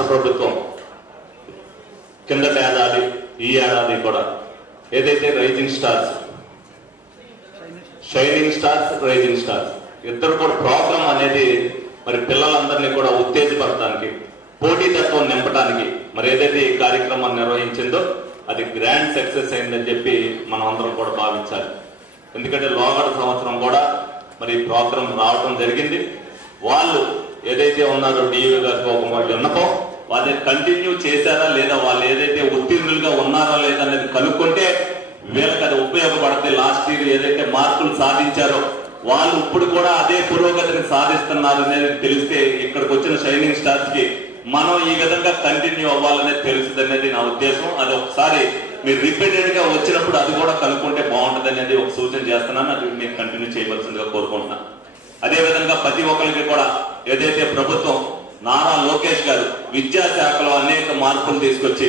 రాష్ట్ర ప్రభుత్వం కిందట ఏడాది ఈ ఏడాది కూడా ఏదైతే rising stars, shining stars, rising stars ఇద్దరు కూడా ప్రోగ్రాం అనేది మరి పిల్లలందరినీ కూడా ఉత్తేజపడటానికి, పోటీతత్వం నింపడానికి మరి ఏదైతే ఈ కార్యక్రమాన్ని నిర్వహించిందో అది గ్రాండ్ సక్సెస్ అయిందని చెప్పి మనం అందరం కూడా భావించాలి. ఎందుకంటే లోగడ సంవత్సరం కూడా మరి ప్రోగ్రాం రావడం జరిగింది. వాళ్ళు ఏదైతే ఉన్నారో డిఈఓ గారికి ఒక విన్నపం, వాళ్ళు కంటిన్యూ చేశారా లేదా, వాళ్ళు ఏదైతే ఉత్తీర్ణులుగా ఉన్నారా లేదా అనేది కనుక్కుంటే వీళ్ళకి అది ఉపయోగపడితే లాస్ట్ ఇయర్ ఏదైతే మార్కులు సాధించారో వాళ్ళు ఇప్పుడు కూడా అదే పురోగతిని సాధిస్తున్నారు అనేది తెలిస్తే ఇక్కడికి వచ్చిన షైనింగ్ స్టార్స్ కి మనం ఈ విధంగా కంటిన్యూ అవ్వాలనేది తెలుస్తుంది అనేది నా ఉద్దేశం. అది ఒకసారి మీరు రిపీటెడ్ గా వచ్చినప్పుడు అది కూడా కనుక్కుంటే బాగుంటుంది అనేది ఒక సూచన చేస్తున్నాను. అది మీరు కంటిన్యూ చేయవలసిందిగా కోరుకుంటున్నాను. అదేవిధంగా ప్రతి ఒక్కరికి కూడా ఏదైతే ప్రభుత్వం నారా లోకేష్ గారు విద్యాశాఖలో అనేక మార్పులు తీసుకొచ్చి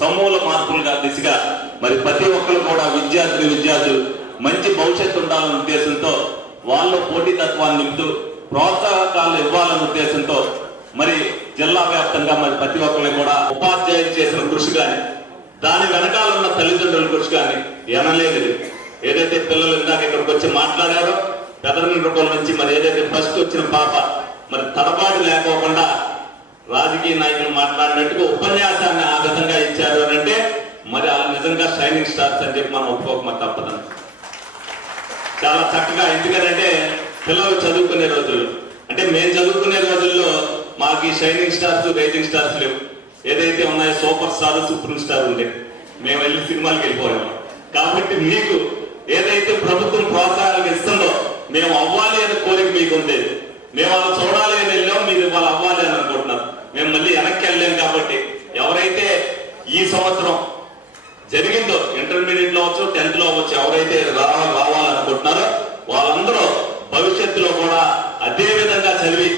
సమూల మార్పులుగా దిశగా మరి ప్రతి ఒక్కరు కూడా విద్యార్థులు మంచి భవిష్యత్తు ఉండాలనే ఉద్దేశంతో వాళ్ళు పోటీతత్వాన్ని నింపుతూ ప్రోత్సాహకాలు ఇవ్వాలనే ఉద్దేశంతో మరి జిల్లా వ్యాప్తంగా మరి ప్రతి ఒక్కరిని కూడా ఉపాధ్యాయులు చేసిన కృషి కానీ దాని వెనకాల ఉన్న తల్లిదండ్రుల కృషి కానీ ఎనలేదు. ఏదైతే పిల్లలు ఇందాక ఇక్కడికి వచ్చి మాట్లాడారో పెదరకొండ నుంచి మరి ఏదైతే ఫస్ట్ వచ్చిన పాప మరి తడబాటు లేకోకుండా రాజకీయ నాయకులు మాట్లాడినట్టుగా ఉపన్యాసాన్ని ఆ విధంగా ఇచ్చారు అని అంటే మరి వాళ్ళు నిజంగా షైనింగ్ స్టార్స్ అని చెప్పి మనం ఒప్పుకోక తప్పదని చాలా చక్కగా. ఎందుకంటే పిల్లలు చదువుకునే రోజులు అంటే మేము చదువుకునే రోజుల్లో మాకు ఈ షైనింగ్ స్టార్స్, రైజింగ్ స్టార్స్ లేవు. ఏదైతే ఉన్నాయో సూపర్ స్టార్, సూపర్ స్టార్ ఉండే మేము వెళ్ళి సినిమాలకు వెళ్ళిపోయాము. కాబట్టి మీకు ఏదైతే ప్రభుత్వం ప్రోత్సాహాలు ఇస్తుందో మేము అవ్వాలి అనే కోరిక మీకు ఉంది. మేము వాళ్ళు చూడాలి అని వెళ్ళాం, మీరు వాళ్ళు అవ్వాలి అని అనుకుంటున్నారు. మేము మళ్ళీ వెనక్కి వెళ్ళాం. కాబట్టి ఎవరైతే ఈ సంవత్సరం జరిగిందో ఇంటర్మీడియట్ లో అవచ్చు, 10th లో అవచ్చు, ఎవరైతే రావాలనుకుంటున్నారో వాళ్ళందరూ భవిష్యత్తులో కూడా అదే విధంగా చదివి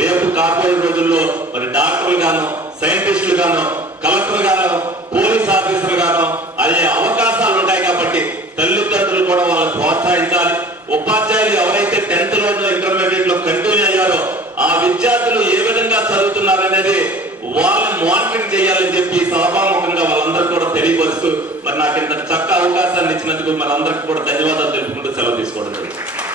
రేపు కాబోయే రోజుల్లో మరి డాక్టర్లు గాను, సైంటిస్టులు గాను, కలెక్టర్ గాను, పోలీస్ ఆఫీసర్ గాను అయ్యే అవకాశాలు ఉంటాయి. కాబట్టి తల్లిదండ్రులు కూడా వాళ్ళని ప్రోత్సహించాలి. ఉపాధ్యాయులు ఎవరైతే 10th లో ఇంటర్మీడియట్ లో కంటిన్యూ అయ్యారో ఆ విద్యార్థులు ఏ విధంగా చదువుతున్నారనేది వాళ్ళని మానిటరింగ్ చేయాలని చెప్పి సభాముఖంగా వాళ్ళందరూ కూడా తెలియపరుస్తూ మరి నాకు ఇంత చక్క అవకాశాన్ని ఇచ్చినందుకు మరి అందరికీ కూడా ధన్యవాదాలు తెలుపుకుంటూ సెలవు తీసుకోవడం జరిగింది.